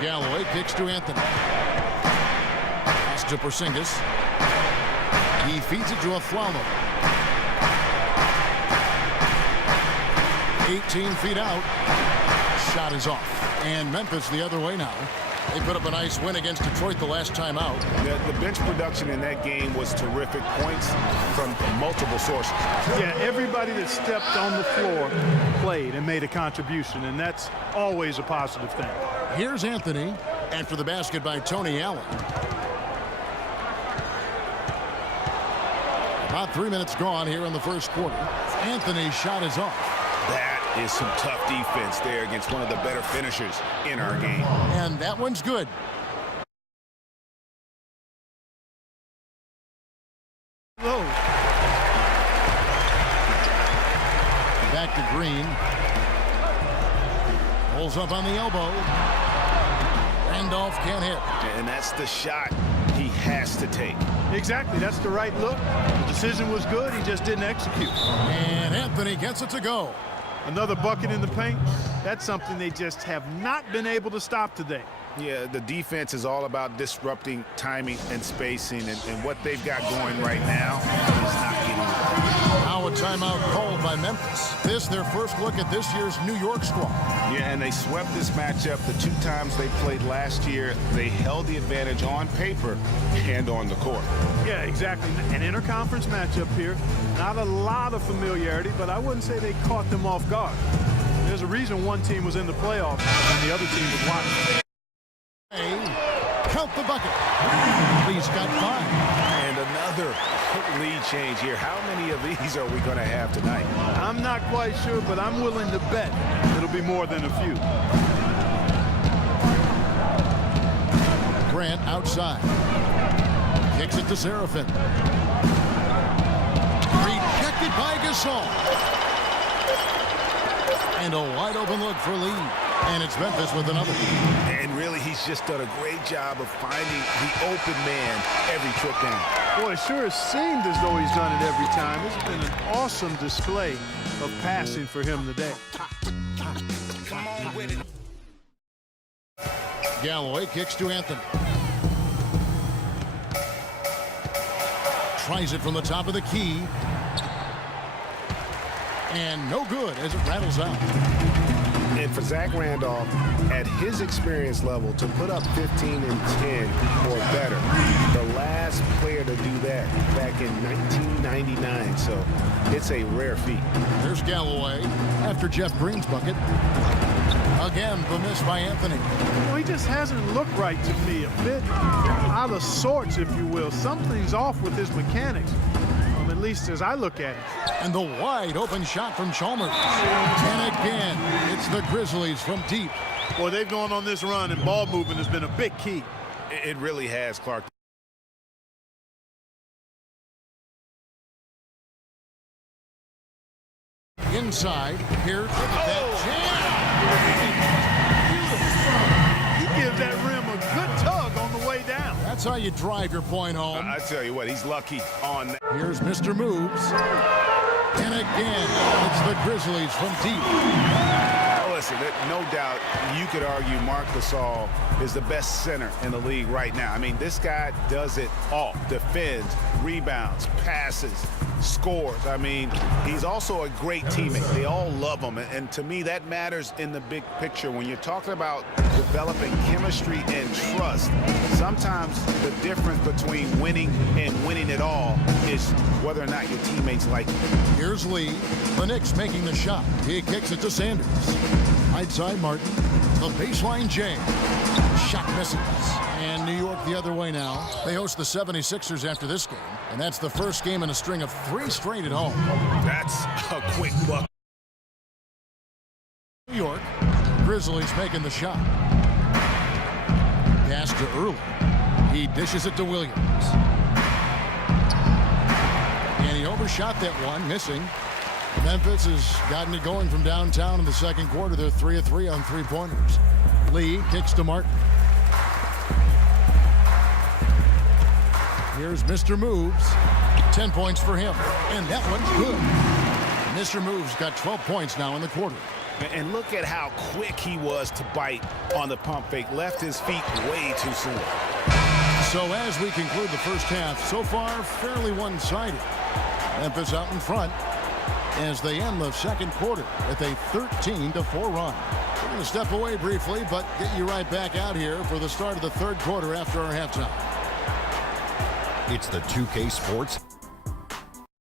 Galloway kicks to Anthony. Pass to Porzingis. He feeds it to Afflalo. 18 feet out. Shot is off. And Memphis the other way now. They put up a nice win against Detroit the last time out. The bench production in that game was terrific. Points from multiple sources. Yeah, everybody that stepped on the floor played and made a contribution, and that's always a positive thing. Here's Anthony after the basket by Tony Allen. About 3 minutes gone here in the first quarter. Anthony's shot is off. That is some tough defense there against one of the better finishers in our game. And that one's good. Low. Back to Green. Pulls up on the elbow. Randolph can't hit. And that's the shot he has to take. Exactly. That's the right look. The decision was good. He just didn't execute. And Anthony gets it to go. Another bucket in the paint. That's something they just have not been able to stop today. Yeah, the defense is all about disrupting timing and spacing, and what they've got going right now is not getting it. Now a timeout called by Memphis. This their first look at this year's New York squad. Yeah, and they swept this matchup the 2 times they played last year. They held the advantage on paper and on the court. Yeah, exactly. An interconference matchup here. Not a lot of familiarity, but I wouldn't say they caught them off guard. There's a reason one team was in the playoffs and the other team was watching. Count the bucket. He's got 5. And another lead change here. How many of these are we going to have tonight? I'm not quite sure, but I'm willing to bet it'll be more than a few. Grant outside. Kicks it to Seraphin. Rejected by Gasol. And a wide open look for Lee. And it's Memphis with another. And really, he's just done a great job of finding the open man every trip down. Boy, it sure seemed as though he's done it every time. It's been an awesome display of passing for him today. Galloway kicks to Anthony. Tries it from the top of the key. And no good as it rattles out. And for Zach Randolph, at his experience level, to put up 15 and 10 or better, the last player to do that back in 1999. So it's a rare feat. There's Galloway after Jeff Green's bucket. Again, the miss by Anthony. Well, he just hasn't looked right to me. A bit out of sorts, if you will. Something's off with his mechanics, at least as I look at it. And the wide open shot from Chalmers. And again, it's the Grizzlies from deep. Boy, they've gone on this run, and ball movement has been a big key. It really has, Clark. Inside, here, that He gives that rim a good tug on the way down. That's how you drive your point home. I tell you what, he's lucky on that. Here's Mr. Moves. And again, it's the Grizzlies from deep. Listen, no doubt you could argue Marc Gasol is the best center in the league right now. I mean, this guy does it all. Defends, rebounds, passes, scores. I mean, he's also a great teammate. They all love him. And to me, that matters in the big picture. When you're talking about developing chemistry and trust, sometimes the difference between winning and winning it all is whether or not your teammates like you. Here's Lee. The Knicks making the shot. He kicks it to Sanders. Right side, Martin. The baseline jam. Shot misses. And New York the other way now. They host the 76ers after this game. And that's the first game in a string of 3 straight at home. That's a quick buck. New York. Grizzlies making the shot. Pass to Early. He dishes it to Williams. And he overshot that one, missing. Memphis has gotten it going from downtown in the second quarter. They're 3 of 3 on 3-pointers. Lee kicks to Martin. Here's Mr. Moves. 10 points for him. And that one's good. Mr. Moves got 12 points now in the quarter. And look at how quick he was to bite on the pump fake. Left his feet way too soon. So as we conclude the first half, so far fairly one-sided. Memphis out in front as they end the second quarter with a 13-4 run. We're going to step away briefly, but get you right back out here for the start of the third quarter after our halftime. It's the 2K Sports